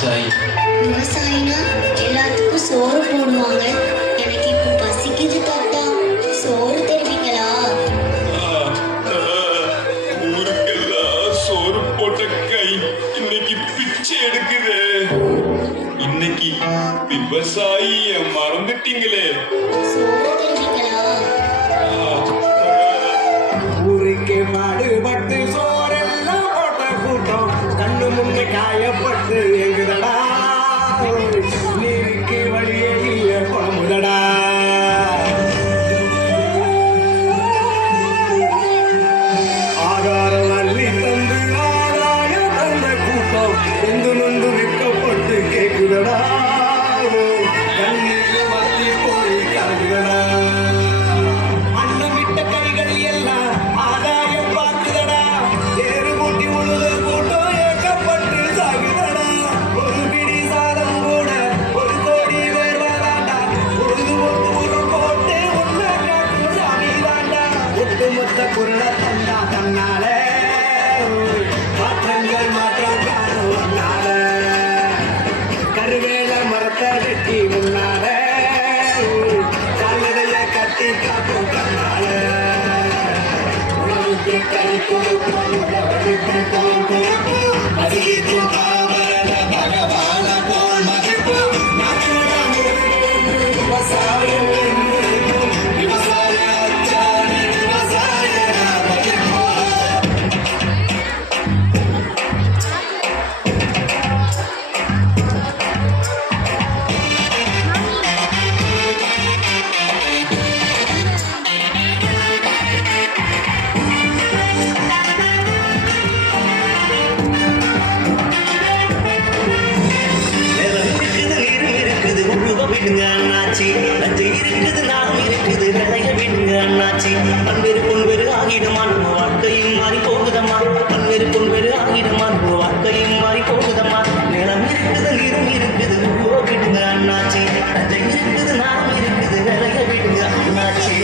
விவசாயி. விவசாயினா எல்லாத்துக்கும் சோறு போடுவாங்க. எனக்கு இப்போ பசிக்குது தாத்தா, சோறு தருவீங்களா? ஊருக்கெல்லாம் சோறு போட்ட கை இன்னைக்கு பிச்சை எடுக்குது. இன்னைக்கு விவசாயிய மறந்துட்டீங்களே. சோறு தருவீங்களா? ஊருக்கே பாடுபட்டு சோறெல்லாம் போட்ட கூட்டம் கண்ணு முன்னே காயப்பட்டு எங்குதடா, நீருக்கு வழியே இல்ல குழம்புதடா. ஆகாரம் அள்ளி தந்து ஆதாயம் தந்த கூட்டம் எந்து நொந்து விற்கப்பட்டு கேக்குதடா, கண்ணீர் மத்தி போய் கலகுதடா. அன்னமிட்ட கைகள் எல்லாம் ஆதாயம் பார்க்குதடா, ஏறு கூட்டி உழுது கூட்டம் ஏக்கப்பட்டு சாகுதடா. ஒரு பிடி சாதம் கூட ஒரு கோடி பேர் வராண்டா, உழுது ஒட்டு உரம் போட்டு உன்னை காட்டும் சாமி தாண்டா. ஒட்டுமொத்த குரலை தந்தா தன்னால மாற்றங்கள் மாற்றம் காணும் ஒன்னால, கருவேல மரத்தை வெட்டி முன்னால காலதைய கட்டி காக்கும் கண்ணால. உணவுக்கு கை கொடுக்கும் உணவுக்கு தோல் கொடுக்கும் மதிக்கும் தாவர பகவான போல் மதிப்பு விவசாயம் என்றும் விவசாய அச்சாணி விவசாய மதிப்பு. இருக்குது உருவ விடுங்க அண்ணாச்சி, நஞ்சு இருக்குது நானும் இருக்குது விளைய விடுங்க அண்ணாச்சி. பல்வேறு பொன்வேறு ஆகிடுமா நம்ம வாழ்க்கையும் மாறி போகுதம்மா, பல்வேறு பொன்வேறு ஆகிடுமா நம்ம வாழ்க்கையும் மாறி போகுதம்மா. நிலம் இருக்குது நீரும் இருக்குது உருவ விடுங்க அண்ணாச்சி, நஞ்சு இருக்குது நானும் இருக்குது விளைய விடுங்க அண்ணாச்சி.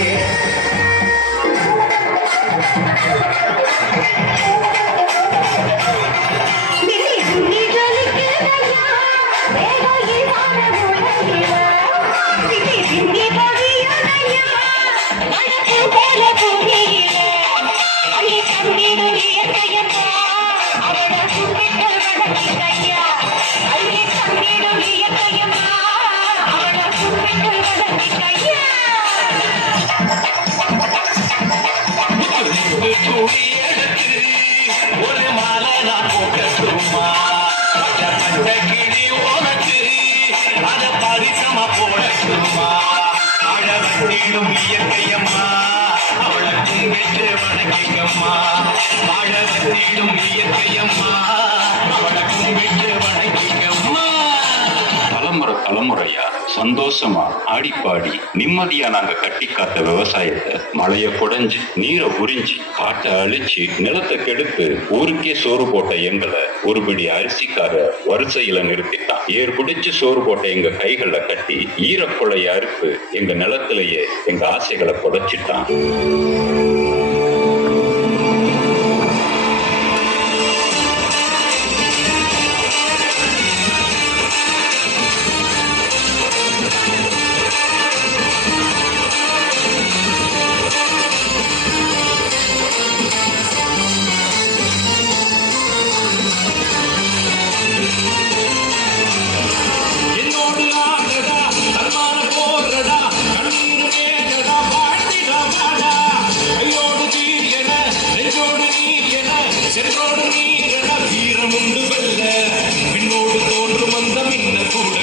ஒரு மாலை நான் போட்டுமா கிளி உனக்கு அத பரிசமா போடட்டுமா. அழகத்திலும் இயற்கையம்மா அவளை கும்பிட்டு வணங்கிக்கம்மா. அழகத்திலும் இயற்கையம்மா அவளை கும்பிட்டு வணங்கிக்கம்மா. தலைமுறையா சந்தோஷமா ஆடிப்பாடி நிம்மதியா நாங்க கட்டி காத்த விவசாயத்தை மழைய குடைஞ்சு நீரை உறிஞ்சி காட்டை அழிச்சு நிலத்தை கெடுத்து ஊருக்கே சோறு போட்ட எங்களை ஒரு பிடி அரிசிக்கார வரிசையில நிறுத்திட்டான். ஏர் பிடிச்சு சோறு போட்ட எங்க கைகளை கட்டி ஈரக்குழைய அறுப்பு எங்க நிலத்திலேயே எங்க ஆசைகளை புதைச்சிட்டான். சென்றோடு நீரென வீரமுண்டு வெல்ல விண்ணோடு தோன்றும் அந்த மின்ன கூட